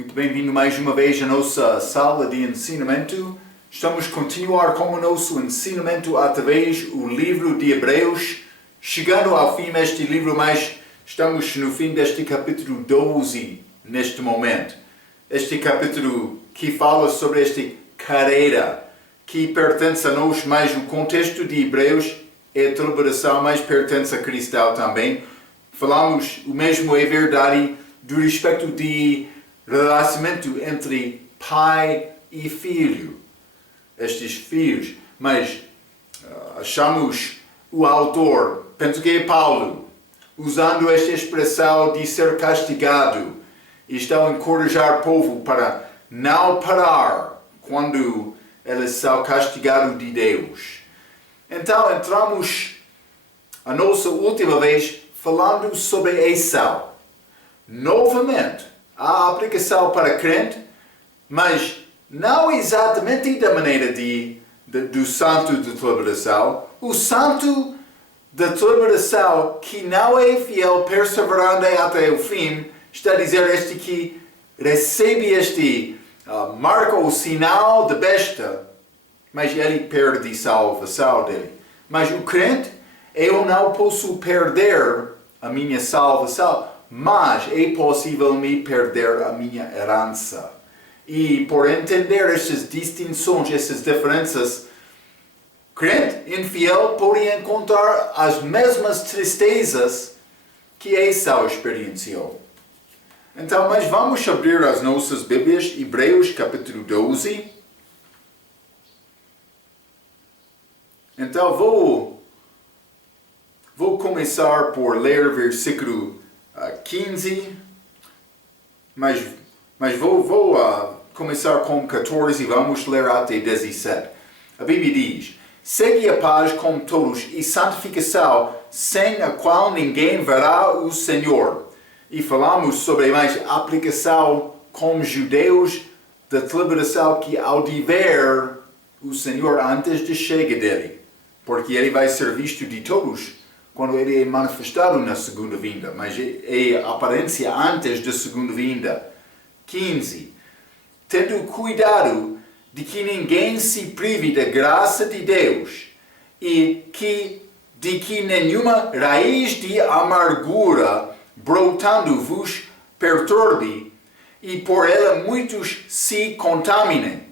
Muito bem-vindo mais uma vez à nossa sala de ensinamento. Estamos a continuar com o nosso ensinamento através do livro de Hebreus, chegando ao fim deste livro, mas estamos no fim deste capítulo 12 neste momento. Este capítulo que fala sobre esta carreira que pertence a nós, mas o contexto de Hebreus é a celebração, mas pertence a Cristo também. Falamos, o mesmo é verdade do respeito de relacionamento entre pai e filho, estes filhos, mas achamos o autor, penso que é Paulo, usando esta expressão de ser castigado, e está a encorajar o povo para não parar quando eles são castigados de Deus. Então entramos a nossa última vez falando sobre Esaú. Novamente, há aplicação para crente, mas não exatamente da maneira do santo de celebração. O santo da celebração que não é fiel, perseverando até o fim, está a dizer este que recebe este marca ou sinal de besta, mas ele perde a salvação dele. Mas o crente, eu não posso perder a minha salvação, mas é possível me perder a minha herança. E por entender estas distinções, essas diferenças, crente infiel pode encontrar as mesmas tristezas que Esaú experienciou. Então, mas vamos abrir as nossas Bíblias, Hebreus capítulo 12. Então, vou começar por ler versículo 15, mas vou começar com 14 e vamos ler até 17. A Bíblia diz: segue a paz com todos e santificação, sem a qual ninguém verá o Senhor. E falamos sobre mais aplicação com judeus da celebração que ao de ver o Senhor antes de chegar dele, porque ele vai ser visto de todos quando ele é manifestado na segunda vinda, mas é a aparência antes da segunda vinda. 15. Tendo cuidado de que ninguém se prive da graça de Deus e de que nenhuma raiz de amargura brotando vos perturbe e por ela muitos se contaminem.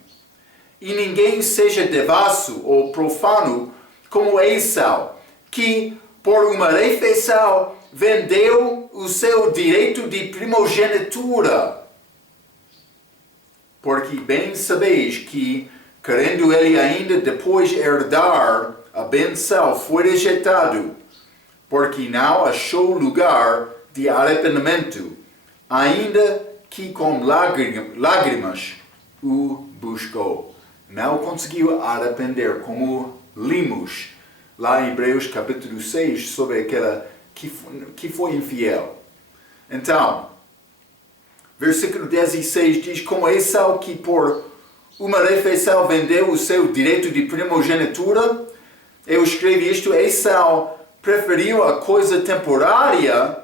E ninguém seja devasso ou profano como Esaú, que por uma refeição vendeu o seu direito de primogenitura. Porque bem sabeis que, querendo ele ainda depois herdar a benção, foi rejeitado, porque não achou lugar de arrependimento, ainda que com lágrimas o buscou. Não conseguiu arrepender, como limos lá em Hebreus capítulo 6, sobre aquela que foi infiel. Então, versículo 16 diz: como Esaú, que por uma refeição vendeu o seu direito de primogenitura. Eu escrevi isto: Esaú preferiu a coisa temporária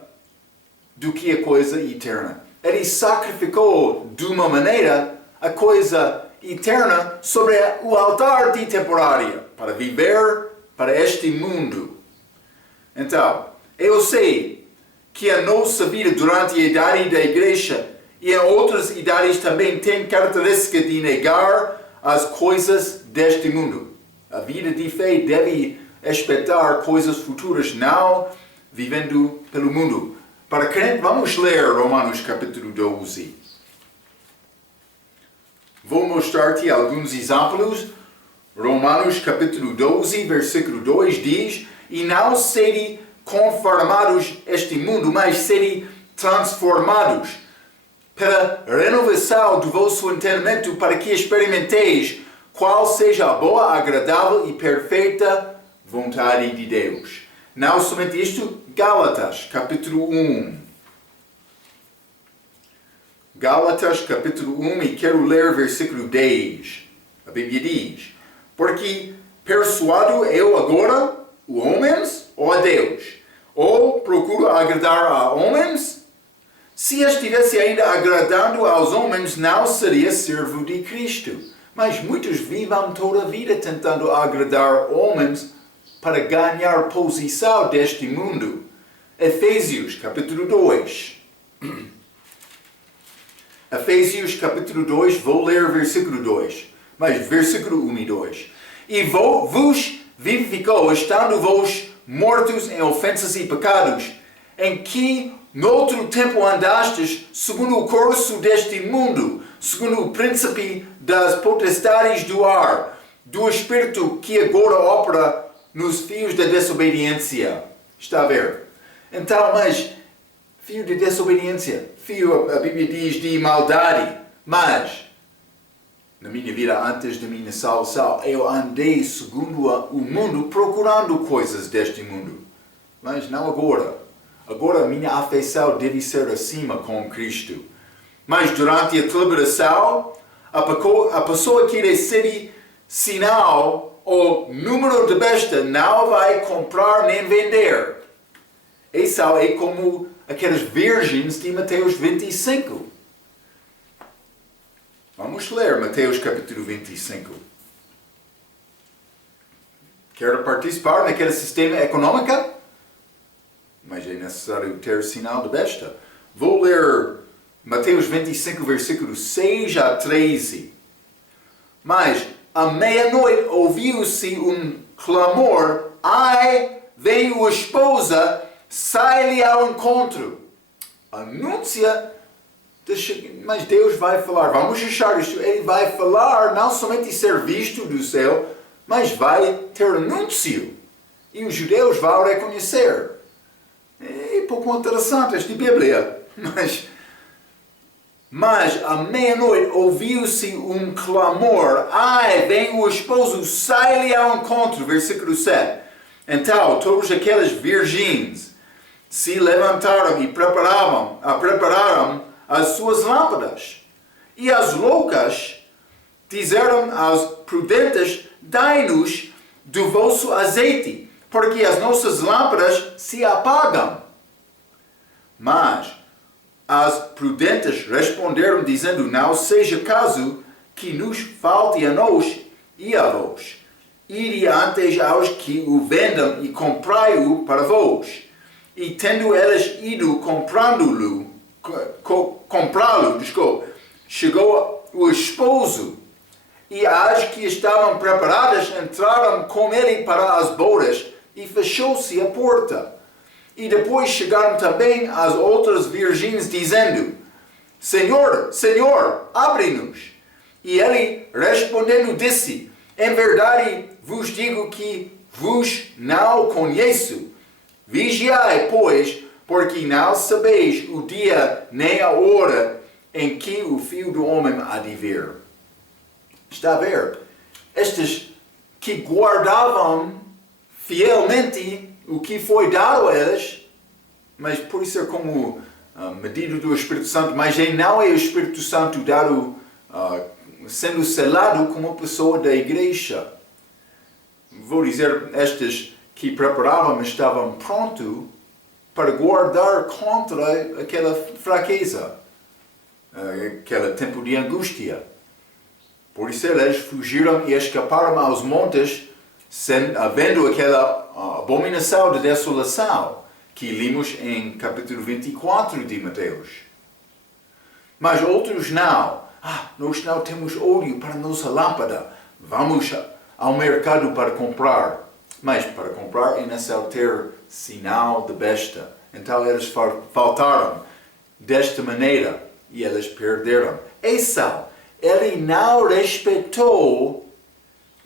do que a coisa eterna. Ele sacrificou de uma maneira a coisa eterna sobre o altar de temporária, para viver para este mundo. Então, eu sei que a nossa vida durante a idade da igreja e em outras idades também tem característica de negar as coisas deste mundo. A vida de fé deve expectar coisas futuras, não vivendo pelo mundo. Para crente, vamos ler Romanos capítulo 12. Vou mostrar-te alguns exemplos. Romanos capítulo 12, versículo 2 diz: e não serem conformados a este mundo, mas serem transformados pela renovação do vosso entendimento, para que experimenteis qual seja a boa, agradável e perfeita vontade de Deus. Não somente isto, Gálatas capítulo 1. Gálatas capítulo 1, e quero ler versículo 10. A Bíblia diz: porque persuado eu agora os homens ou a Deus? Ou procuro agradar a homens? Se estivesse ainda agradando aos homens, não seria servo de Cristo. Mas muitos vivem toda a vida tentando agradar homens para ganhar posição deste mundo. Efésios, capítulo 2. Efésios, capítulo 2, vou ler versículo 2. Mas versículo 1 e 2. E vos vivificou, estando vos mortos em ofensas e pecados, em que noutro tempo andastes, segundo o curso deste mundo, segundo o príncipe das potestades do ar, do espírito que agora opera nos fios da desobediência. Está a ver? Então, mas, fio de desobediência, fio, a Bíblia diz, de maldade, mas, na minha vida, antes da minha salvação, eu andei segundo o mundo, procurando coisas deste mundo. Mas não agora. Agora a minha afeição deve ser acima com Cristo. Mas durante a celebração, a pessoa que recebe sinal ou número de besta não vai comprar nem vender. Isso é como aquelas virgens de Mateus 25. Vamos ler Mateus capítulo 25. Quer participar naquele sistema econômico? Mas é necessário ter sinal de besta. Vou ler Mateus 25, versículos 6 a 13. Mas, à meia-noite, ouviu-se um clamor: ai, veio a esposa, sai-lhe ao encontro. Anúncia, mas Deus vai falar. Vamos achar isto. Ele vai falar, não somente ser visto do céu, mas vai ter anúncio. E os judeus vão reconhecer. É pouco interessante esta Bíblia, mas à meia-noite ouviu-se um clamor: ai, vem o esposo, sai-lhe ao encontro. Versículo 7. Então, todas aquelas virgens se levantaram e prepararam as suas lâmpadas. E as loucas disseram aos prudentes: dai-nos do vosso azeite, porque as nossas lâmpadas se apagam. Mas as prudentes responderam, dizendo: não seja caso que nos falte a nós e a vós. Ide antes aos que o vendam e comprai-o para vós. E tendo elas ido comprá-lo, chegou o esposo, e as que estavam preparadas entraram com ele para as bodas, e fechou-se a porta. E depois chegaram também as outras virgens, dizendo: Senhor, Senhor, abre-nos. E ele, respondendo, disse: em verdade vos digo que vos não conheço. Vigiai, pois, porque não sabeis o dia nem a hora em que o Filho do Homem há de vir. Está a ver? Estes que guardavam fielmente o que foi dado a eles, mas por isso é como medida do Espírito Santo, mas não é o Espírito Santo dado, sendo selado como pessoa da igreja. Vou dizer, estes que preparavam estavam prontos para guardar contra aquela fraqueza, aquele tempo de angústia. Por isso eles fugiram e escaparam aos montes, vendo aquela abominação de desolação que lemos em capítulo 24 de Mateus. Mas outros não. Nós não temos óleo para nossa lâmpada. Vamos ao mercado para comprar. Mas para comprar é necessário ter sinal de besta. Então eles faltaram desta maneira e eles perderam. Esau, ele não respeitou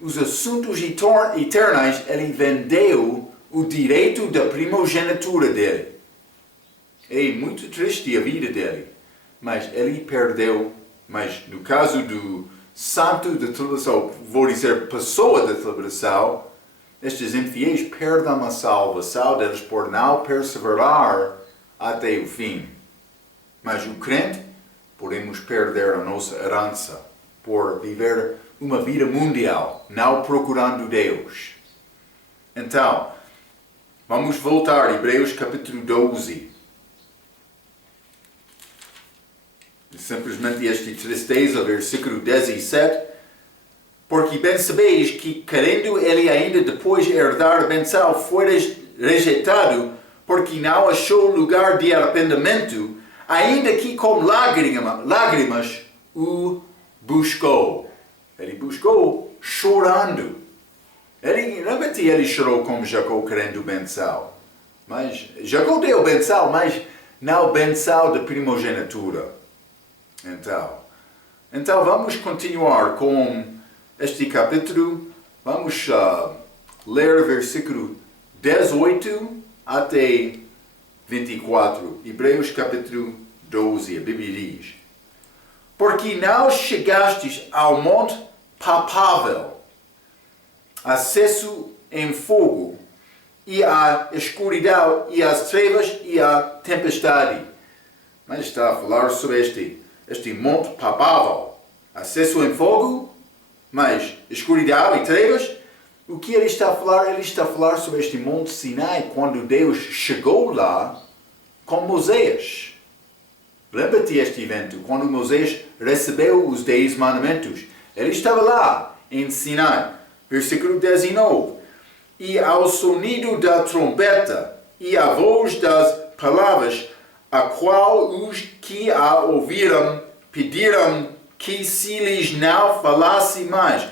os assuntos eternos, ele vendeu o direito da primogenitura dele. É muito triste a vida dele, mas ele perdeu. Mas no caso do santo da tribulação, vou dizer pessoa da tribulação, estes infiéis perdem a salvação deles por não perseverar até o fim. Mas o crente, podemos perder a nossa herança por viver uma vida mundial, não procurando Deus. Então, vamos voltar a Hebreus capítulo 12. simplesmente esta tristeza, versículo 17. Porque bem sabeis que, querendo ele ainda depois herdar a benção, foi rejeitado, porque não achou lugar de arrependimento, ainda que com lágrimas o buscou. Ele buscou chorando. Realmente ele chorou como Jacó querendo benção. Mas Jacó deu benção, mas não benção de primogenitura. Então vamos continuar com este capítulo. Vamos ler versículo 18 até 24. Hebreus capítulo 12. A Bíblia diz: Porque não chegastes ao monte palpável, acesso em fogo, e a escuridão, e as trevas, e a tempestade. Mas está a falar sobre este monte palpável, acesso em fogo, mas escuridão e trevas. O que ele está a falar? Ele está a falar sobre este monte Sinai, quando Deus chegou lá com Moisés. Lembra-te este evento, quando Moisés recebeu os 10 mandamentos. Ele estava lá, em Sinai. Versículo 19. E ao sonido da trombeta e à voz das palavras, a qual os que a ouviram pediram que se lhes não falasse mais.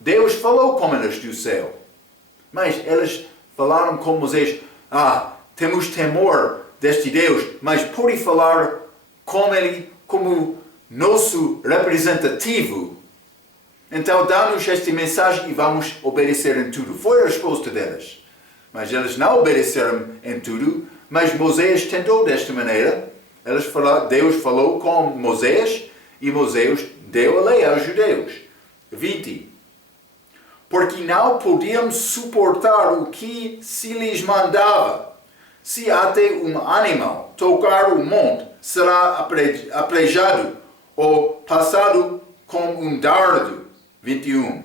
Deus falou com eles do céu. Mas eles falaram com Moisés: temos temor deste Deus, mas pode falar com ele como nosso representativo. Então dá-nos esta mensagem e vamos obedecer em tudo. Foi a resposta deles. Mas eles não obedeceram em tudo. Mas Moisés tentou desta maneira. Deus falou com Moisés e Moisés deu a lei aos judeus. 20. Porque não podiam suportar o que se lhes mandava. Se até um animal tocar o monte, será apedrejado ou passado com um dardo. 21.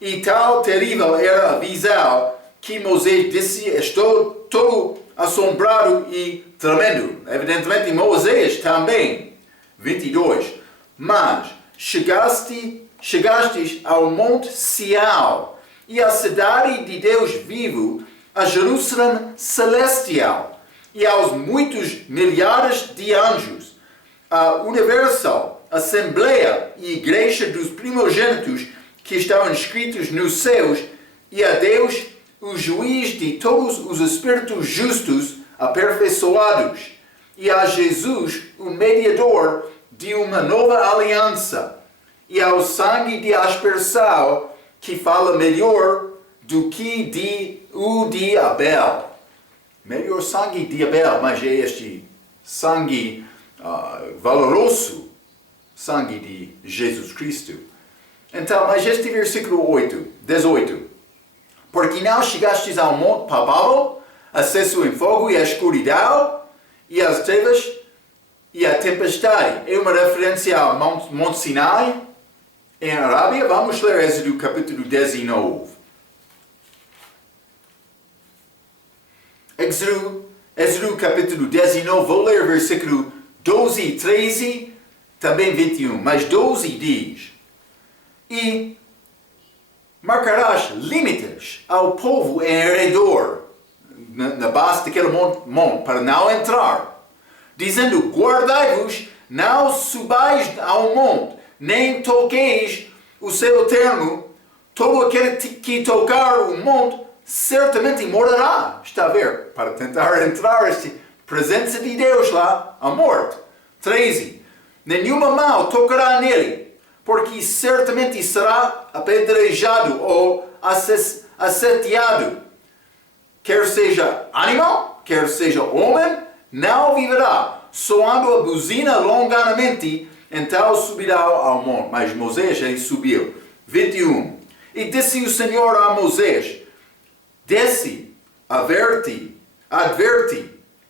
E tal terrível era a visão que Moisés disse: estou todo assombrado e tremendo. Evidentemente Moisés também. 22. Mas chegastes ao monte Sião e à cidade de Deus vivo, a Jerusalém celestial e aos muitos milhares de anjos, a universal Assembleia e Igreja dos primogênitos que estão inscritos nos céus, e a Deus, o juiz de todos os espíritos justos aperfeiçoados, e a Jesus, o mediador de uma nova aliança, e ao sangue de aspersão, que fala melhor do que o de Abel. Melhor sangue de Abel, mas é este sangue valoroso, sangue de Jesus Cristo. Então, mas este versículo 18. Porque não chegastes ao monte palpável, acesso em fogo e a escuridão, e as trevas e a tempestade. É uma referência ao Monte Sinai, em Arábia. Vamos ler Êxodo capítulo 19. Êxodo capítulo 19, vou ler versículo 12 e 13, também 21. Mas 12 diz: E marcarás limites ao povo em redor, na base daquele monte, para não entrar, dizendo: guardai-vos, não subais ao monte, nem toqueis o seu termo. Todo aquele que tocar o monte certamente morrerá. Está a ver? Para tentar entrar esta presença de Deus lá, a morte. 13. Nenhuma mão tocará nele, porque certamente será apedrejado ou asseteado. Quer seja animal, quer seja homem, não viverá. Soando a buzina longamente, então subirá ao monte. Mas Moisés ele subiu. 21. E disse o Senhor a Moisés: desce, adverte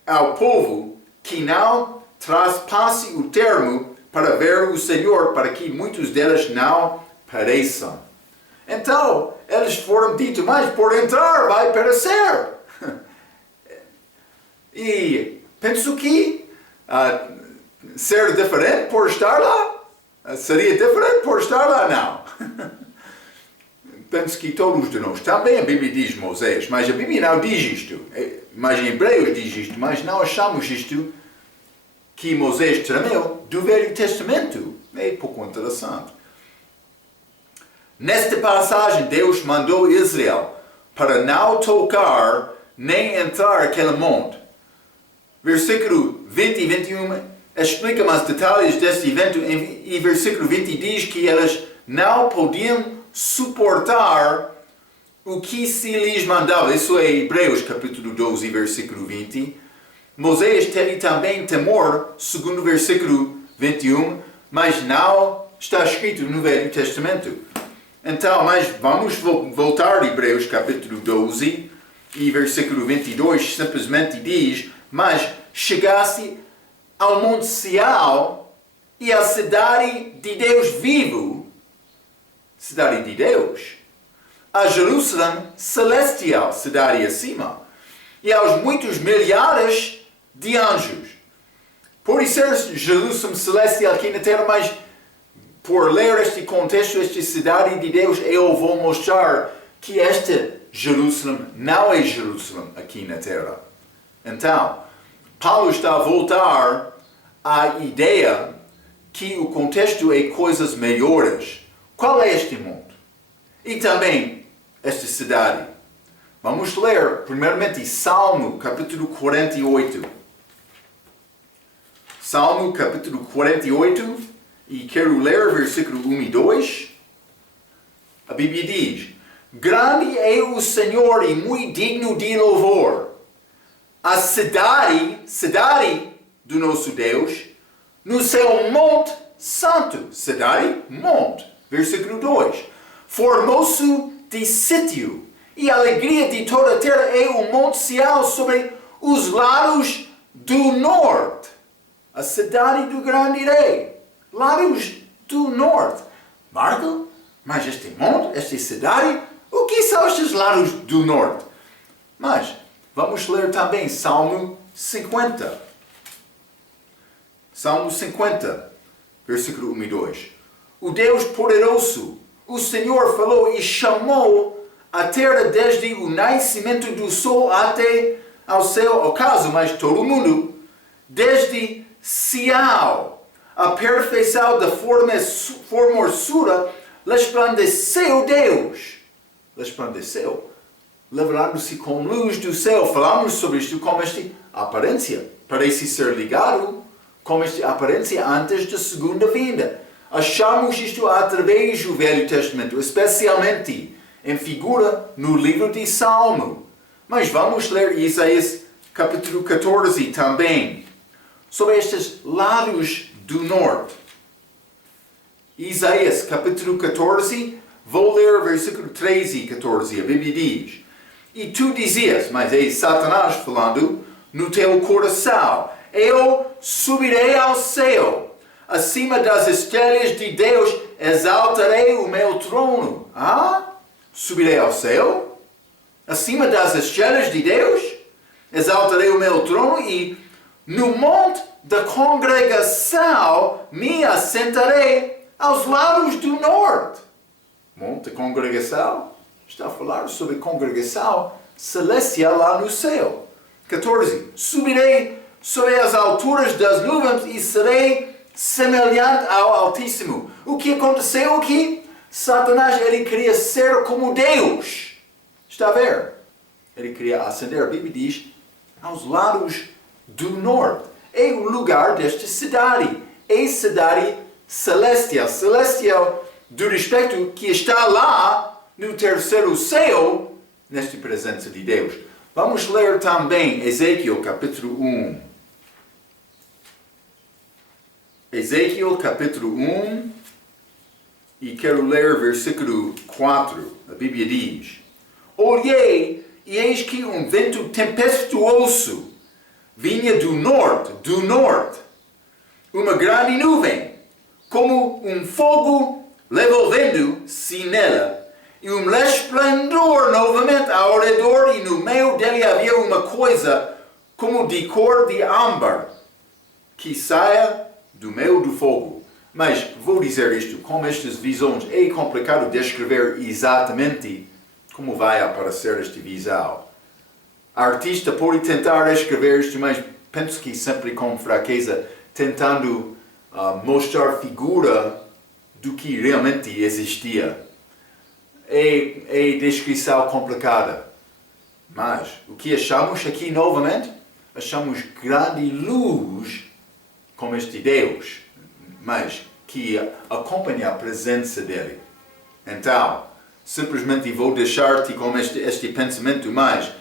ao povo que não traspasse o termo para ver o Senhor, para que muitos deles não pereçam. Então, eles foram ditos: mas por entrar vai perecer. E penso que ser diferente por estar lá? Seria diferente por estar lá? Não. Penso que todos de nós. Também a Bíblia diz Moisés, mas a Bíblia não diz isto. Mas em Hebreus diz isto, mas não achamos isto que Moisés tremeu do Velho Testamento. É pouco interessante. Nesta passagem, Deus mandou Israel para não tocar nem entrar naquele monte. Versículo 20 e 21 explica mais detalhes deste evento e versículo 20 diz que elas não podiam suportar o que se lhes mandava. Isso é Hebreus capítulo 12, versículo 20. Moisés teve também temor, segundo o versículo 21, mas não está escrito no Velho Testamento. Então, mas vamos voltar a Hebreus capítulo 12 e versículo 22 simplesmente diz: mas chegasse ao Monte Sião e à cidade de Deus vivo, cidade de Deus, a Jerusalém celestial, cidade acima, e aos muitos milhares de anjos. Por isso é Jerusalém celestial aqui na terra, mas por ler este contexto, esta cidade de Deus, eu vou mostrar que esta Jerusalém não é Jerusalém aqui na terra. Então, Paulo está a voltar à ideia que o contexto é coisas melhores. Qual é este monte? E também esta cidade. Vamos ler primeiramente Salmo capítulo 48. Salmo capítulo 48. E quero ler versículo 1 e 2. A Bíblia diz: grande é o Senhor e muito digno de louvor. A cidade do nosso Deus, no seu monte santo. Cidade, monte. Versículo 2. Formoso de sítio, e a alegria de toda a terra é o monte Sião sobre os lados do norte. A cidade do grande rei. Lados do norte. Marco, mas este monte, esta cidade, o que são estes lados do norte? Mas vamos ler também Salmo 50. Salmo 50, versículo 1 e 2. O Deus poderoso, o Senhor falou e chamou a terra desde o nascimento do sol até ao céu, ocaso, mas todo mundo, desde Sião. A perfeição da formosura, resplandeceu Deus. Resplandeceu. Levando-se com luz do céu. Falamos sobre isto como esta aparência. Parece ser ligado com esta aparência antes da segunda vinda. Achamos isto através do Velho Testamento, especialmente em figura no livro de Salmo. Mas vamos ler Isaías capítulo 14 também. Sobre estes lados do norte. Isaías capítulo 14, vou ler versículo 13 e 14. A Bíblia diz: e tu dizias, mas é Satanás falando, no teu coração: eu subirei ao céu, acima das estrelas de Deus exaltarei o meu trono. Subirei ao céu, acima das estrelas de Deus exaltarei o meu trono, e no monte da congregação me assentarei aos lados do norte. Monte da congregação está a falar sobre congregação celestial lá no céu. 14. Subirei sobre as alturas das nuvens e serei semelhante ao Altíssimo. O que aconteceu aqui? Satanás, ele queria ser como Deus. Está a ver? Ele queria ascender, a Bíblia diz, aos lados do norte. É o lugar desta cidade. É cidade celestial. Celestial do respeito que está lá no terceiro céu, nesta presença de Deus. Vamos ler também Ezequiel capítulo 1. Ezequiel capítulo 1. E quero ler versículo 4. A Bíblia diz: olhei e eis que um vento tempestuoso vinha do norte, uma grande nuvem, como um fogo revolvendo-se nela, e um resplendor novamente ao redor, e no meio dele havia uma coisa como de cor de âmbar, que saia do meio do fogo. Mas vou dizer isto, como estas visões é complicado descrever exatamente como vai aparecer este visão. A artista pode tentar escrever isto, mas penso que sempre com fraqueza, tentando mostrar figura do que realmente existia. É descrição complicada. Mas o que achamos aqui novamente? Achamos grande luz como este Deus, mas que acompanha a presença dele. Então, simplesmente vou deixar-te com este pensamento, mas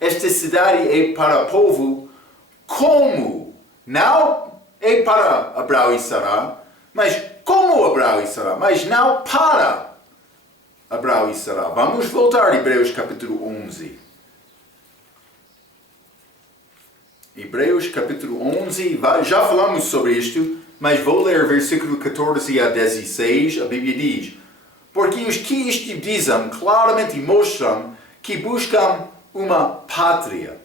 esta cidade é para o povo como? Não é para Abraão e Sará, mas como Abraão e Sará, mas não para Abraão e Sará. Vamos voltar a Hebreus capítulo 11. Hebreus capítulo 11, já falamos sobre isto, mas vou ler versículo 14 a 16, a Bíblia diz: porque os que isto dizem claramente mostram que buscam uma pátria.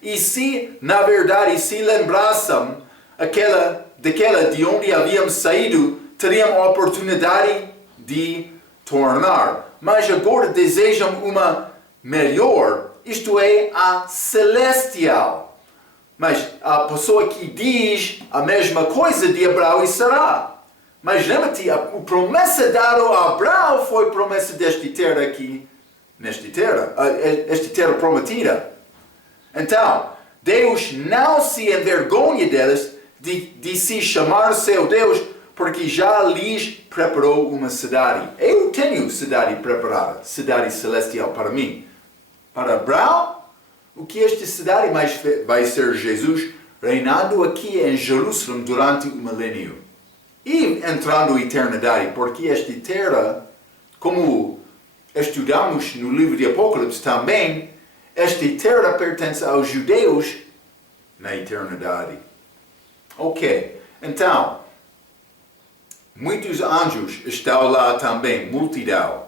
E se, na verdade, se lembrassem daquela de onde havíamos saído, teriam a oportunidade de tornar. Mas agora desejam uma melhor, isto é, a celestial. Mas a pessoa que diz a mesma coisa de Abraão e Sará. Mas lembra-te, a promessa dada a Abraão foi promessa desta terra aqui, esta terra prometida. Então, Deus não se envergonha deles de se chamar seu Deus, porque já lhes preparou uma cidade. Eu tenho cidade preparada, cidade celestial para mim. Para Abraão, o que esta cidade vai ser Jesus reinando aqui em Jerusalém durante o milênio. E entrando na eternidade, porque esta terra, como estudamos no livro de Apocalipse também, esta terra pertence aos judeus na eternidade. Ok, então, muitos anjos estão lá também, multidão.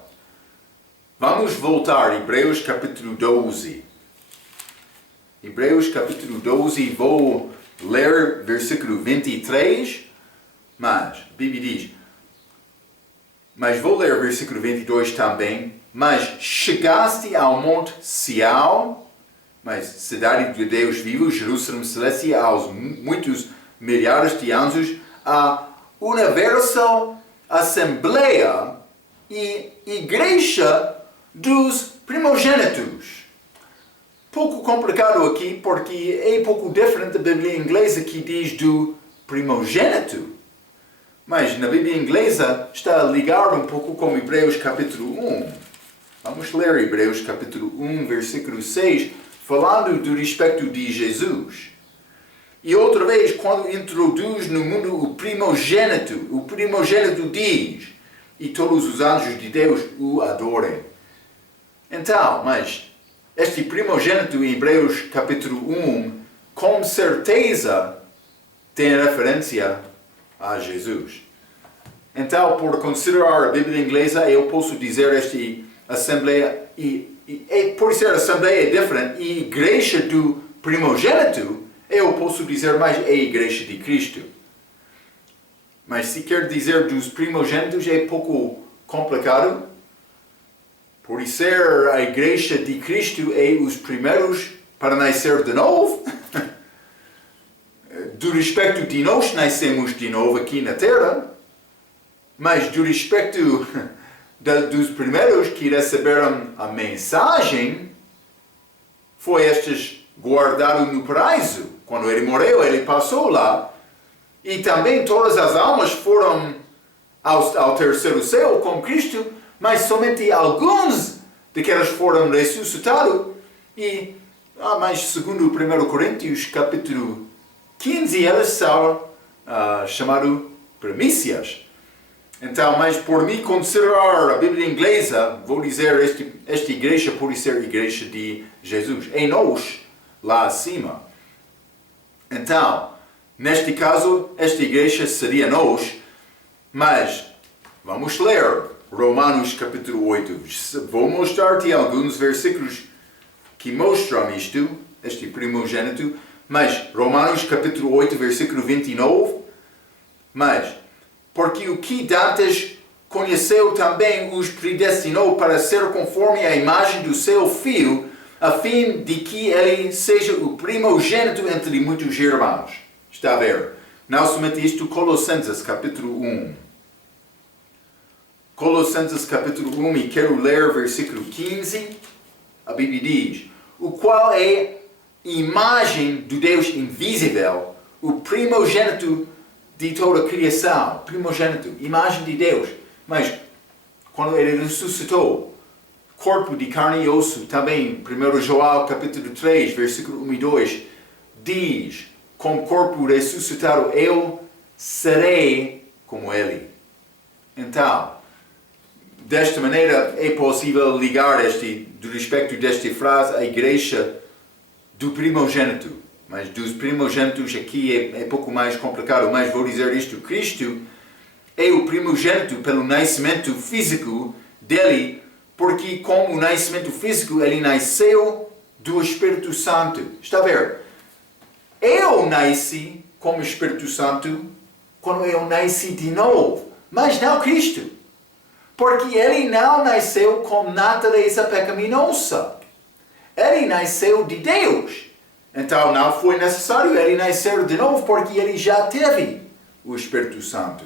Vamos voltar a Hebreus capítulo 12. Hebreus capítulo 12, vou ler versículo 23, mas a Bíblia diz, mas vou ler versículo 22 também, mas chegaste ao monte Sião, mas cidade de Deus vivo, Jerusalém celestial, aos muitos milhares de anjos, a universal assembleia e igreja dos primogênitos. Pouco complicado aqui, porque é pouco diferente da Bíblia inglesa que diz do primogênito. Mas na Bíblia inglesa está ligado um pouco com Hebreus capítulo 1. Vamos ler Hebreus capítulo 1, versículo 6, falando do respeito de Jesus. E outra vez, quando introduz no mundo o primogênito diz, e todos os anjos de Deus o adorem. Então, mas este primogênito em Hebreus capítulo 1, com certeza, tem referência a Jesus. Então, por considerar a Bíblia inglesa, eu posso dizer esta assembleia, por ser assembleia é diferente, e igreja do primogênito, eu posso dizer mais é a igreja de Cristo. Mas se quer dizer dos primogênitos é pouco complicado. Por ser a igreja de Cristo é os primeiros para nascer de novo. Do respeito de nós nascemos de novo aqui na terra. Mas do respeito dos primeiros que receberam a mensagem, foi estes guardados no paraíso. Quando ele morreu, ele passou lá. E também todas as almas foram ao terceiro céu com Cristo, mas somente alguns daquelas foram ressuscitados. Mas segundo 1 Coríntios capítulo 15, eles são chamados primícias. Então, mas por mim considerar a Bíblia inglesa, vou dizer esta igreja pode ser a igreja de Jesus. É nós, lá acima. Então, neste caso, esta igreja seria nós, mas vamos ler Romanos capítulo 8. Vou mostrar-te alguns versículos que mostram isto, este primogênito, mas Romanos capítulo 8, versículo 29, Mas, porque o que dantes conheceu também os predestinou para ser conforme à imagem do seu Filho, a fim de que ele seja o primogênito entre muitos irmãos. Está a ver? Não somente isto, Colossenses capítulo 1. Colossenses capítulo 1, e quero ler versículo 15. A Bíblia diz: o qual é imagem do Deus invisível, o primogênito de toda a criação. Primogênito, imagem de Deus. Mas, quando ele ressuscitou, corpo de carne e osso, também, 1 João capítulo 3, versículo 1 e 2, diz: com corpo ressuscitado eu serei como ele. Então, desta maneira é possível ligar do respeito desta frase à igreja do primogênito. Mas dos primogênitos aqui é pouco mais complicado, mas vou dizer isto: Cristo é o primogênito pelo nascimento físico dele, porque com o nascimento físico ele nasceu do Espírito Santo. Está a ver? Eu nasci com o Espírito Santo quando eu nasci de novo, mas não Cristo. Porque ele não nasceu com natureza pecaminosa. Ele nasceu de Deus. Então não foi necessário ele nascer de novo, porque ele já teve o Espírito Santo.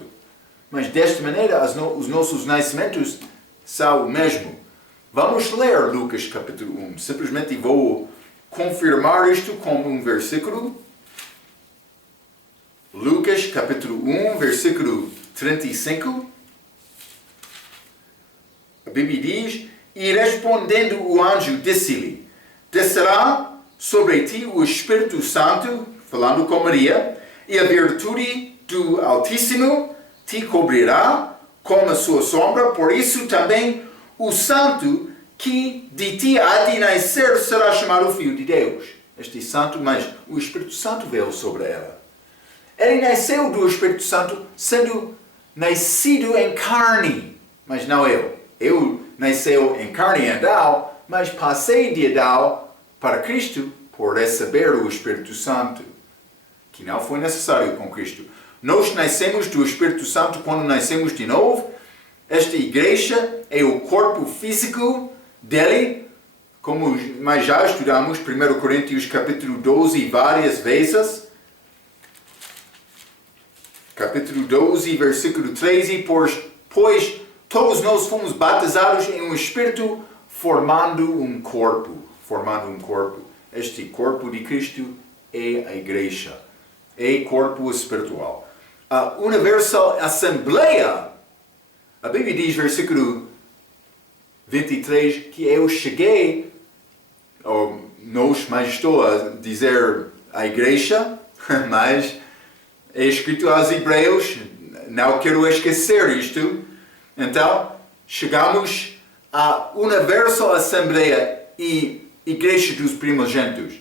Mas desta maneira os nossos nascimentos são o mesmo. Vamos ler Lucas capítulo 1. Simplesmente vou confirmar isto com um versículo. Lucas capítulo 1, versículo 35. A Bíblia diz: e respondendo o anjo disse-lhe: descerá sobre ti o Espírito Santo, falando com Maria, e a virtude do Altíssimo te cobrirá com a sua sombra, por isso também o Santo que de ti há de nascer será chamado Filho de Deus. Este santo, mas o Espírito Santo veio sobre ela. Ele nasceu do Espírito Santo sendo nascido em carne, mas não eu. Eu nasceu em carne em Adão, mas passei de Adão para Cristo por receber o Espírito Santo, que não foi necessário com Cristo. Nós nascemos do Espírito Santo quando nascemos de novo. Esta igreja é o corpo físico dele, como nós já estudamos 1 Coríntios capítulo 12 várias vezes. Capítulo 12, versículo 13, pois todos nós fomos batizados em um Espírito, formando um corpo. Este corpo de Cristo é a igreja. É corpo espiritual. A universal assembleia, a Bíblia diz, versículo 23, que eu cheguei, ou nós, mas estou a dizer a igreja, mas é escrito aos Hebreus, não quero esquecer isto. Então, chegamos à universal assembleia e igreja dos primogênitos.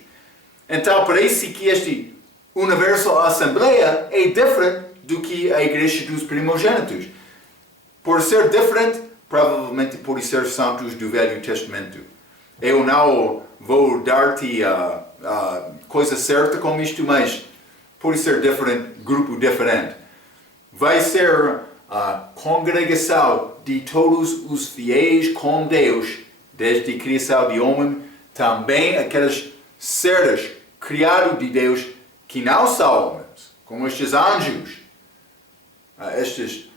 Então, parece que este universal assembleia é diferente do que a igreja dos primogênitos. Por ser diferente, provavelmente por ser santos do Velho Testamento. Eu não vou dar-te a coisa certa com isto, mas por ser diferente, grupo diferente. Vai ser a congregação de todos os fiéis com Deus, desde a criação de homem, também aqueles seres criados de Deus que não são homens, como estes anjos, estes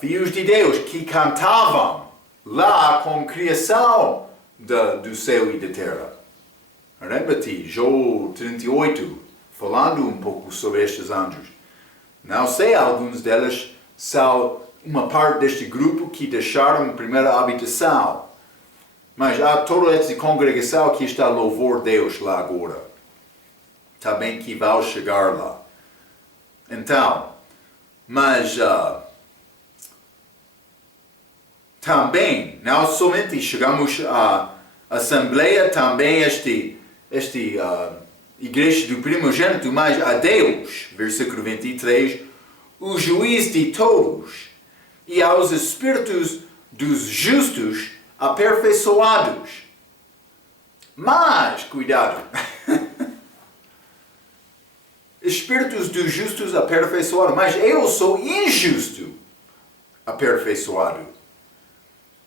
filhos de Deus que cantavam lá com a criação do céu e da terra. Lembra-te, João 38, falando um pouco sobre estes anjos. Não sei, alguns deles são uma parte deste grupo que deixaram a primeira habitação. Mas há toda essa congregação que está a louvar Deus lá agora. Também que vai chegar lá. Então, mas também, não somente chegamos à Assembleia, também igreja do primogênito, mas a Deus, versículo 23, o juiz de todos, e aos espíritos dos justos aperfeiçoados. Mas, cuidado, espíritos dos justos aperfeiçoados, mas eu sou injusto aperfeiçoado.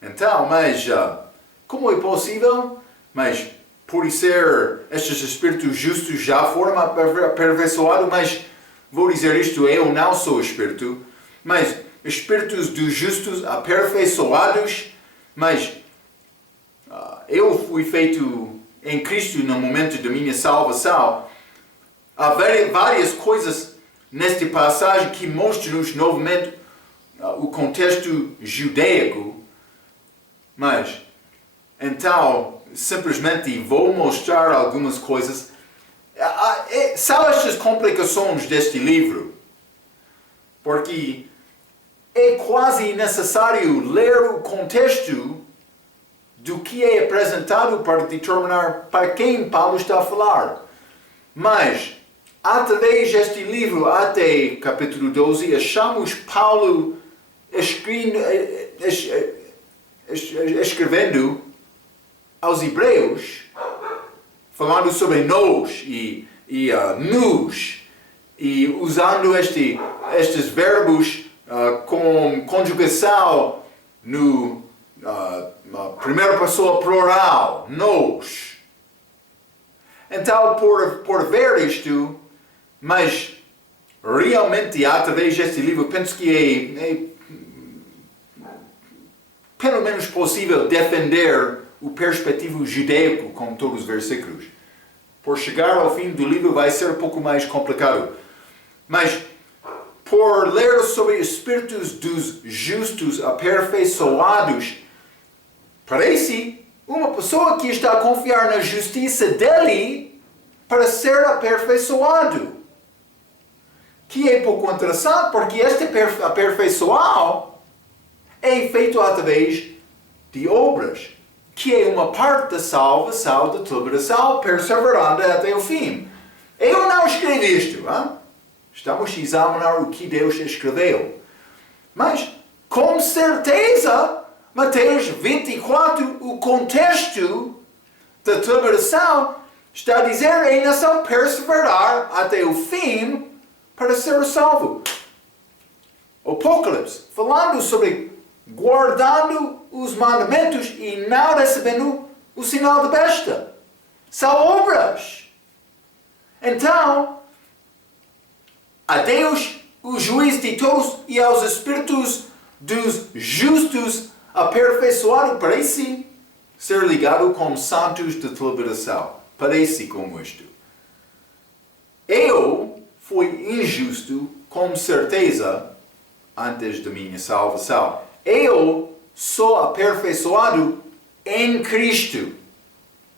Então, mas como é possível? Mas por ser estes espíritos justos já foram aperfeiçoados, mas vou dizer isto, eu não sou espírito, mas espíritos dos justos aperfeiçoados, mas eu fui feito em Cristo no momento da minha salvação. Há várias coisas nesta passagem que mostram-nos novamente o contexto judaico, mas então simplesmente vou mostrar algumas coisas. São estas complicações deste livro, porque é quase necessário ler o contexto do que é apresentado para determinar para quem Paulo está a falar. Mas, através deste livro, até capítulo 12, achamos Paulo escrevendo aos hebreus, falando sobre nós e nos, e usando estes verbos com conjugação na primeira pessoa plural, nós. Então, por ver isto, mas realmente através deste livro, penso que é pelo menos possível defender o perspectivo judaico com todos os versículos. Por chegar ao fim do livro vai ser um pouco mais complicado. Mas, por ler sobre espíritos dos justos aperfeiçoados, parece uma pessoa que está a confiar na justiça dele para ser aperfeiçoado. Que é pouco interessante, porque este aperfeiçoal é feito através de obras, que é uma parte da salvação, da liberação, perseverando até o fim. Eu não escrevi isto, hein? Estamos a examinar o que Deus escreveu. Mas, com certeza, Mateus 24, o contexto da liberação, está a dizer a nação perseverar até o fim para ser salvo. Apocalipse, falando sobre guardando os mandamentos e não recebendo o sinal da besta. São obras. Então, a Deus, o juiz de todos, e aos espíritos dos justos aperfeiçoados, parece ser ligado com santos de liberação. Parece como isto. Eu fui injusto, com certeza, antes da minha salvação. Eu sou aperfeiçoado em Cristo,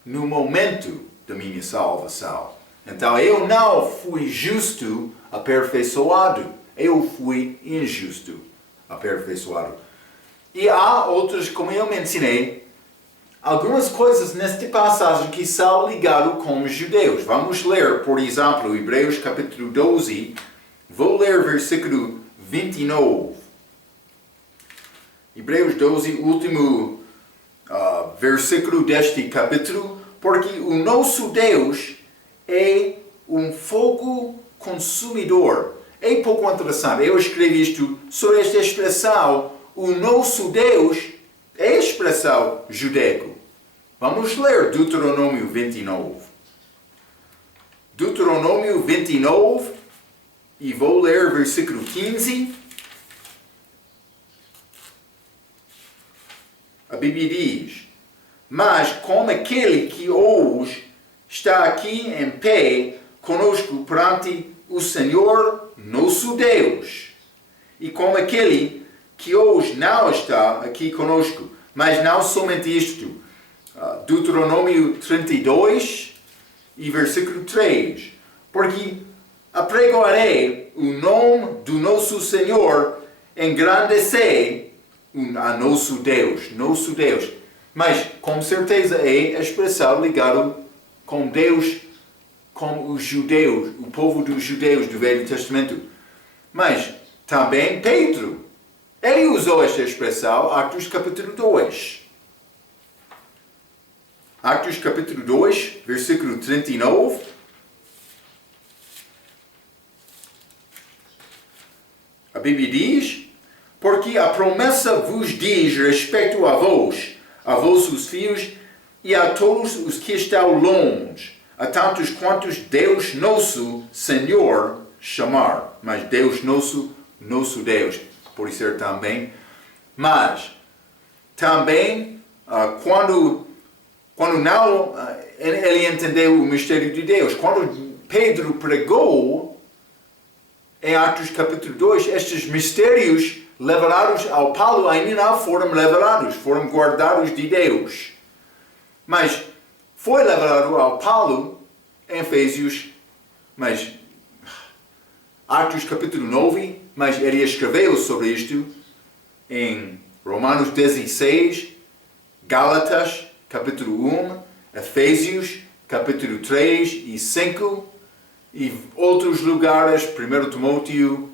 no momento da minha salvação. Então, eu não fui justo, aperfeiçoado. Eu fui injusto, aperfeiçoado. E há outras, como eu mencionei, algumas coisas nesta passagem que são ligadas com os judeus. Vamos ler, por exemplo, Hebreus capítulo 12. Vou ler versículo 29. Hebreus 12, último versículo deste capítulo. Porque o nosso Deus é um fogo consumidor. É pouco interessante. Eu escrevi isto sobre esta expressão. O nosso Deus é a expressão judaico. Vamos ler Deuteronômio 29. Deuteronômio 29, e vou ler versículo 15. A Bíblia diz: mas como aquele que hoje está aqui em pé conosco perante o Senhor nosso Deus, e como aquele que hoje não está aqui conosco, mas não somente isto. Deuteronômio 32 e versículo 3. Porque apregoarei o nome do nosso Senhor, engrandecer a nosso Deus, nosso Deus. Mas, com certeza, é a expressão ligada com Deus, com os judeus, o povo dos judeus do Velho Testamento. Mas, também Pedro, ele usou esta expressão, Atos capítulo 2. Atos capítulo 2, versículo 39. A Bíblia diz, porque a promessa vos diz respeito a vossos filhos e a todos os que estão longe, a tantos quantos Deus nosso Senhor chamar. Mas Deus nosso Deus, por ser também. Mas, também, quando não ele entendeu o mistério de Deus, quando Pedro pregou, em Atos capítulo 2, estes mistérios revelados ao Paulo ainda não foram revelados, foram guardados de Deus. Mas foi revelado ao Paulo em Efésios, mas Atos capítulo 9, mas ele escreveu sobre isto em Romanos 16, Gálatas capítulo 1, Efésios capítulo 3 e 5, e outros lugares, 1 Timóteo,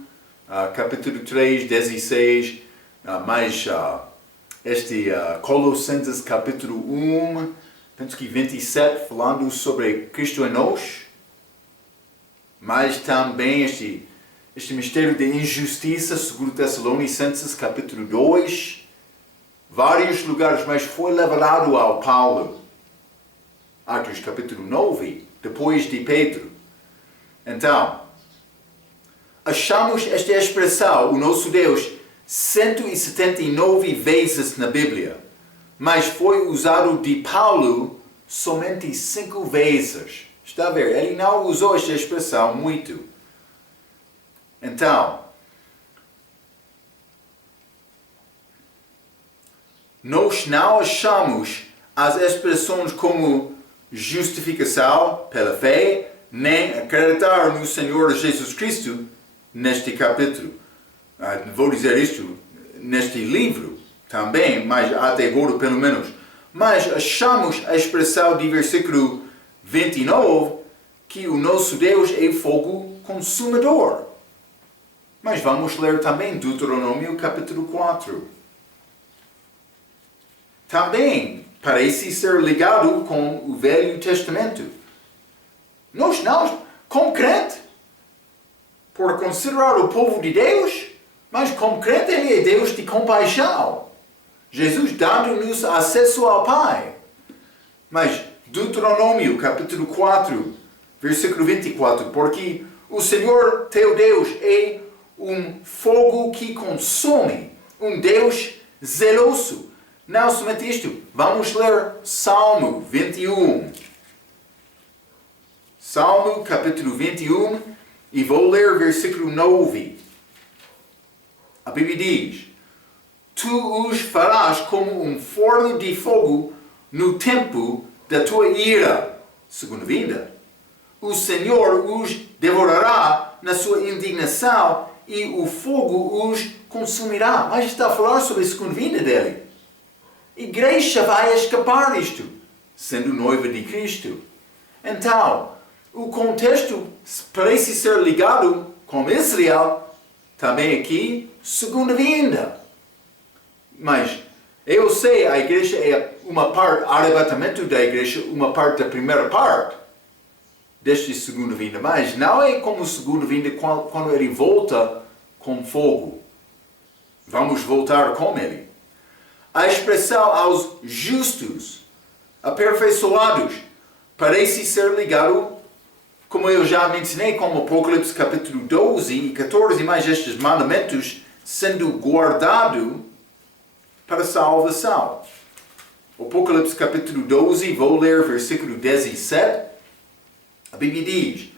capítulo 3, 16, Colossenses capítulo 1, penso que 27, falando sobre Cristo em nós, mas também este mistério de injustiça, segundo Tessalonicenses capítulo 2, vários lugares, mas foi revelado ao Paulo, Atos capítulo 9, depois de Pedro. Então, achamos esta expressão, o nosso Deus, 179 vezes na Bíblia, mas foi usado de Paulo somente 5 vezes. Está a ver? Ele não usou esta expressão muito. Então, nós não achamos as expressões como justificação pela fé, nem acreditar no Senhor Jesus Cristo neste capítulo. Vou dizer isto neste livro também, mas até agora pelo menos. Mas achamos a expressão de versículo 29 que o nosso Deus é fogo consumidor. Mas vamos ler também Deuteronômio capítulo 4. Também parece ser ligado com o Velho Testamento. Nós não, como crente, por considerar o povo de Deus, mas como crente ele é Deus de compaixão. Jesus dando-nos acesso ao Pai. Mas Deuteronômio capítulo 4, versículo 24, porque o Senhor teu Deus é um fogo que consome, um Deus zeloso. Não somente isto, vamos ler Salmo 21. Salmo capítulo 21 e vou ler versículo 9. A Bíblia diz: Tu os farás como um forno de fogo no tempo da tua ira, segunda vinda. O Senhor os devorará na sua indignação e o fogo os consumirá. Mas está a falar sobre a segunda vinda dele. A igreja vai escapar disto, sendo noiva de Cristo. Então, o contexto parece ser ligado com Israel, também aqui, segunda vinda. Mas eu sei, a igreja é uma parte, arrebatamento da igreja, uma parte da primeira parte desta segunda vinda. Mas não é como segunda vinda quando ele volta com fogo. Vamos voltar com ele. A expressão aos justos, aperfeiçoados, parece ser ligado, como eu já mencionei, como Apocalipse capítulo 12 e 14, mais estes mandamentos sendo guardados para salvação. Apocalipse capítulo 12, vou ler versículo 17. A Bíblia diz: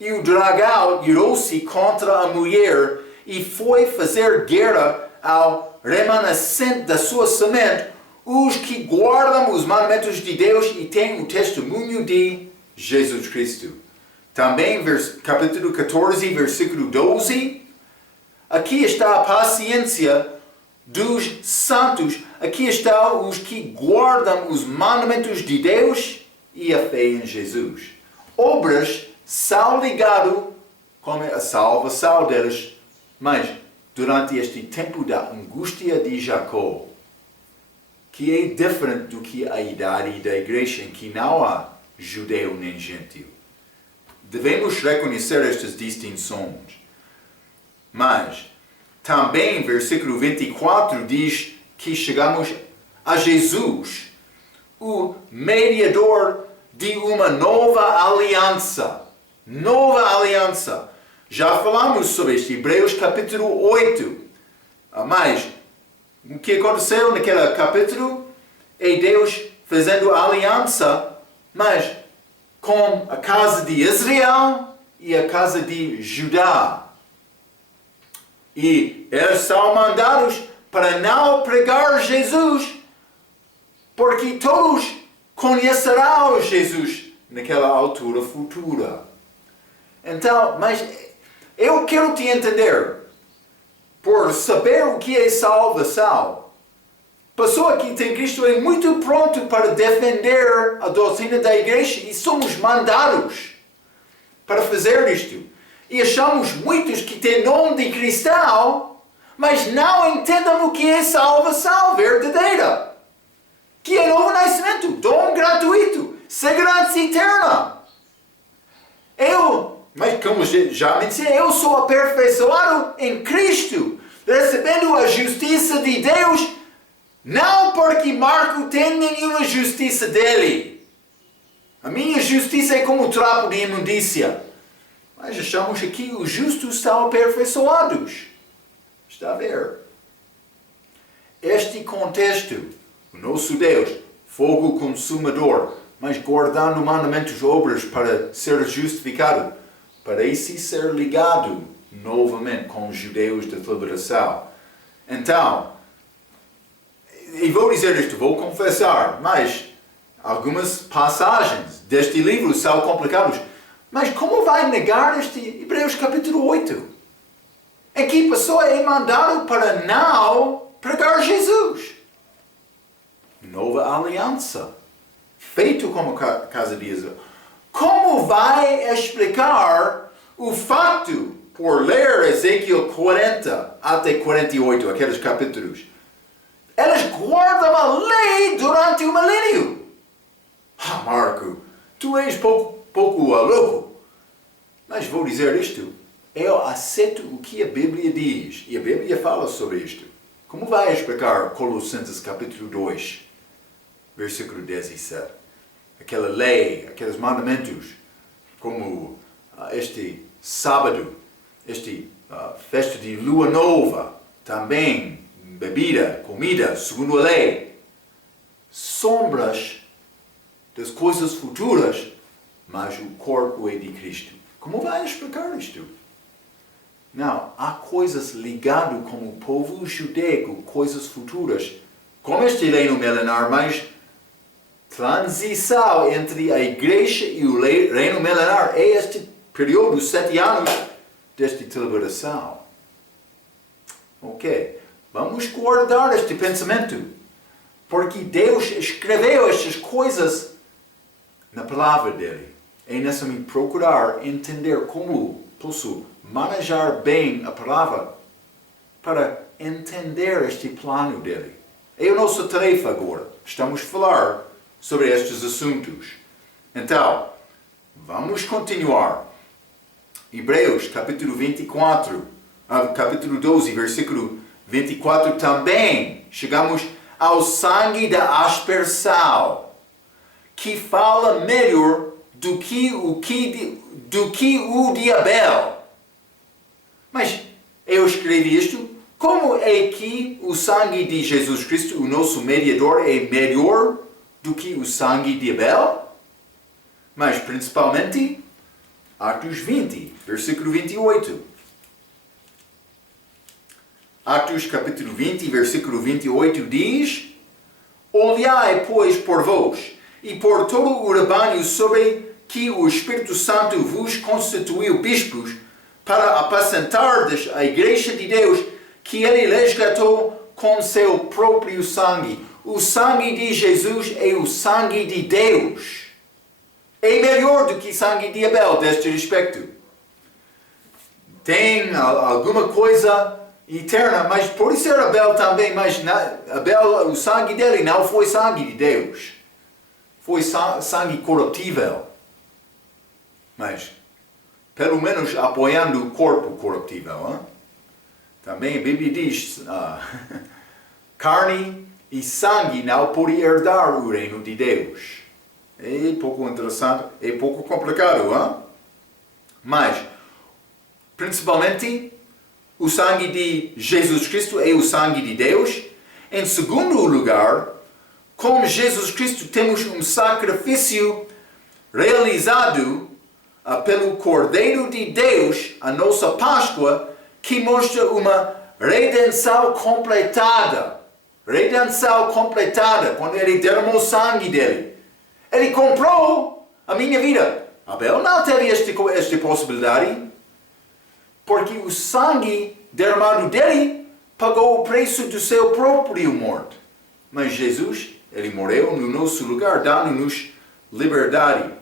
E o dragão irou-se contra a mulher e foi fazer guerra ao remanescente da sua semente, os que guardam os mandamentos de Deus e têm o testemunho de Jesus Cristo. Também, capítulo 14, versículo 12. Aqui está a paciência dos santos. Aqui estão os que guardam os mandamentos de Deus e a fé em Jesus. Obras são ligadas com a salvação deles, mas durante este tempo da angústia de Jacó, que é diferente do que a idade da igreja, em que não há judeu nem gentil. Devemos reconhecer estas distinções. Mas também, versículo 24, diz que chegamos a Jesus, o mediador de uma nova aliança. Nova aliança. Já falamos sobre isto, Hebreus capítulo 8. Mas o que aconteceu naquele capítulo é Deus fazendo aliança, mas com a casa de Israel e a casa de Judá. E eles são mandados para não pregar Jesus, porque todos conhecerão Jesus naquela altura futura. Então, mas eu quero te entender, por saber o que é salvação, a pessoa que tem Cristo é muito pronto para defender a doutrina da igreja e somos mandados para fazer isto. E achamos muitos que têm nome de cristão, mas não entendem o que é salvação verdadeira. Que é novo nascimento, dom gratuito, segurança eterna. Mas como já mencionei, eu sou aperfeiçoado em Cristo, recebendo a justiça de Deus, não porque Marco tem nenhuma justiça dele. A minha justiça é como trapo de imundícia. Mas achamos que os justos são aperfeiçoados. Está a ver? Este contexto, o nosso Deus, fogo consumador, mas guardando mandamentos e obras para ser justificado, parece ser ligado novamente com os judeus da liberação. Então, e vou dizer isto, vou confessar, mas algumas passagens deste livro são complicadas. Mas como vai negar este Hebreus capítulo 8? Em que a pessoa é mandada para não pregar Jesus. Nova aliança. Feito como casa de Israel. Como vai explicar o fato, por ler Ezequiel 40 até 48, aqueles capítulos, eles guardam a lei durante o milênio? Marco, tu és pouco louco. Mas vou dizer isto, eu aceito o que a Bíblia diz, e a Bíblia fala sobre isto. Como vai explicar Colossenses capítulo 2, versículo 17? Aquela lei, aqueles mandamentos, como este sábado, festa de lua nova, também bebida, comida, segundo a lei, sombras das coisas futuras, mas o corpo é de Cristo. Como vai explicar isto? Não, há coisas ligadas com o povo judaico, coisas futuras, como este reino milenar, mas transição entre a igreja e o reino milenar é este período de 7 anos desta liberação. Ok, vamos guardar este pensamento, porque Deus escreveu estas coisas na palavra dele. É necessário procurar entender como posso manejar bem a palavra para entender este plano dele. É a nossa tarefa agora. Estamos a falar sobre estes assuntos. Então, vamos continuar. Hebreus, capítulo 24, capítulo 12, versículo 24 também. Chegamos ao sangue da aspersão, que fala melhor do que o de Abel. Mas eu escrevi isto. Como é que o sangue de Jesus Cristo, o nosso mediador, é melhor do que o sangue de Abel? Mas principalmente, Atos 20, versículo 28. Atos capítulo 20, versículo 28 diz: Olhai, pois, por vós, e por todo o rebanho sobre que o Espírito Santo vos constituiu bispos, para apacentardes a igreja de Deus, que ele resgatou com seu próprio sangue. O sangue de Jesus é o sangue de Deus. É melhor do que o sangue de Abel, deste respeito. Tem alguma coisa eterna, mas pode ser Abel também, mas Abel, o sangue dele não foi sangue de Deus. Foi sangue corruptível. Mas, pelo menos apoiando o corpo corruptível. Hein? Também a Bíblia diz, carne e sangue não podem herdar o reino de Deus. É pouco interessante, é pouco complicado, hein? Mas, principalmente, o sangue de Jesus Cristo é o sangue de Deus. Em segundo lugar, com Jesus Cristo temos um sacrifício realizado pelo Cordeiro de Deus, a nossa Páscoa, que mostra uma redenção completada. Redenção completada, quando ele derramou o sangue dele. Ele comprou a minha vida. Abel não teve esta possibilidade, porque o sangue derramado dele pagou o preço do seu próprio morte. Mas Jesus, ele morreu no nosso lugar, dando-nos liberdade.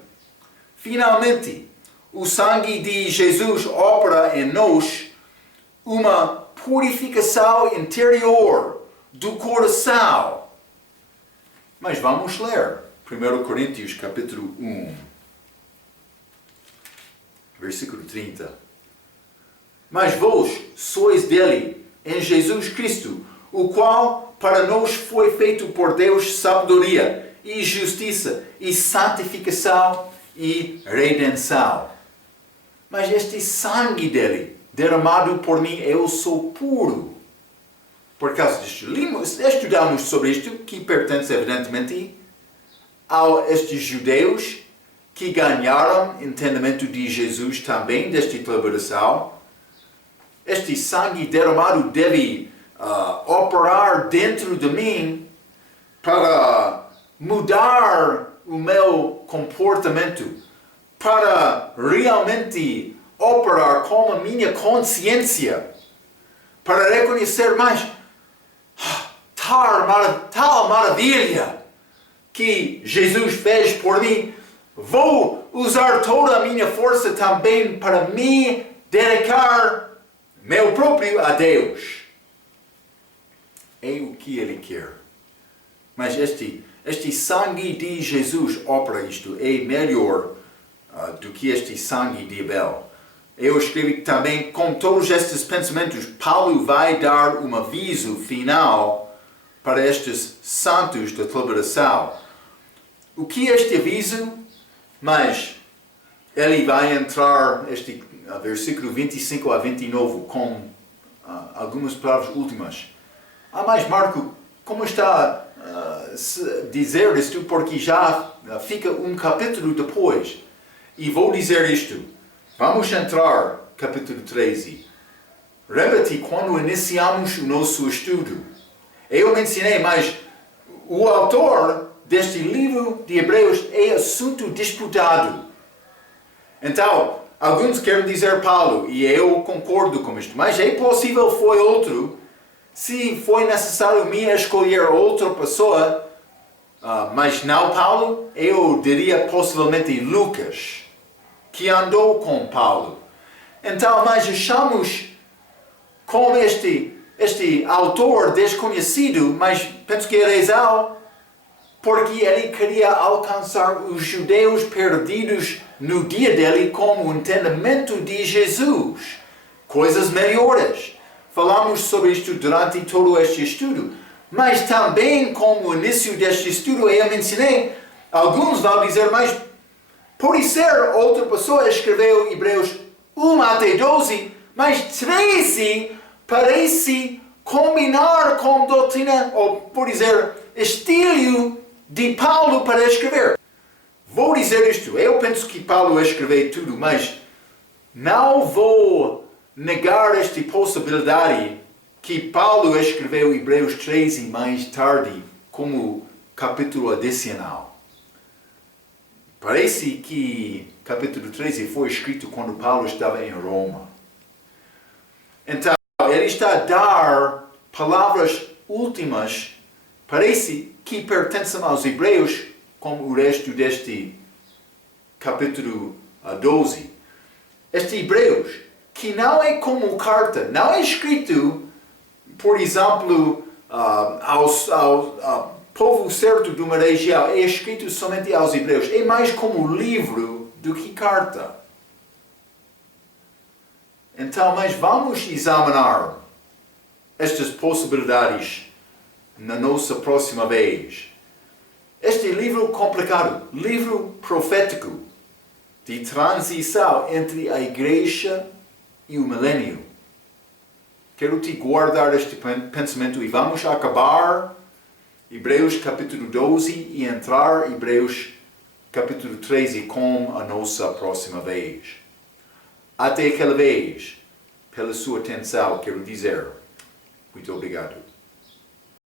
Finalmente, o sangue de Jesus opera em nós uma purificação interior do coração. Mas vamos ler 1 Coríntios capítulo 1, versículo 30. Mas vós sois dele, em Jesus Cristo, o qual para nós foi feito por Deus sabedoria e justiça e santificação e redenção. Mas este sangue dele, derramado por mim, eu sou puro. Por causa disto, estudamos sobre isto, que pertence evidentemente a estes judeus que ganharam entendimento de Jesus também, desta liberação. Este sangue derramado deve operar dentro de mim para mudar o meu comportamento, para realmente operar com a minha consciência, para reconhecer mais tal maravilha que Jesus fez por mim. Vou usar toda a minha força também para me dedicar meu próprio a Deus. É o que Ele quer. Mas este sangue de Jesus opera isto. É melhor do que este sangue de Abel. Eu escrevi também, com todos estes pensamentos, Paulo vai dar um aviso final para estes santos da liberação. O que é este aviso? Mas ele vai entrar, este versículo 25 a 29, com algumas palavras últimas. Mas Marco, como está a dizer isto? Porque já fica um capítulo depois. E vou dizer isto. Vamos entrar, capítulo 13. Lembra-te quando iniciamos o nosso estudo. Eu mencionei, mas o autor deste livro de Hebreus é assunto disputado. Então, alguns querem dizer Paulo, e eu concordo com isto, mas é possível foi outro. Se foi necessário me escolher outra pessoa, mas não Paulo, eu diria possivelmente Lucas, que andou com Paulo. Então, nós achamos com este autor desconhecido, mas penso que é Esau, porque ele queria alcançar os judeus perdidos no dia dele com o entendimento de Jesus. Coisas melhores. Falamos sobre isto durante todo este estudo. Mas também, com o início deste estudo, eu mencionei, alguns vão dizer, mas pode ser outra pessoa escreveu Hebreus 1 até 12, mas 13 parece combinar com doutrina, ou por dizer, estilo de Paulo para escrever. Vou dizer isto, eu penso que Paulo escreveu tudo, mas não vou negar esta possibilidade que Paulo escreveu Hebreus 13 mais tarde como capítulo adicional. Parece que capítulo 13 foi escrito quando Paulo estava em Roma. Então, ele está a dar palavras últimas, parece que pertencem aos Hebreus, como o resto deste capítulo 12. Este Hebreus, que não é como carta, não é escrito, por exemplo, ao povo certo de uma região, é escrito somente aos Hebreus. É mais como livro do que carta. Então, mas vamos examinar estas possibilidades na nossa próxima vez. Este livro complicado, livro profético, de transição entre a igreja e o milênio. Quero te guardar este pensamento e vamos acabar Hebreus capítulo 12 e entrar Hebreus capítulo 13 com a nossa próxima vez. Até aquela vez, pela sua atenção, quero dizer muito obrigado.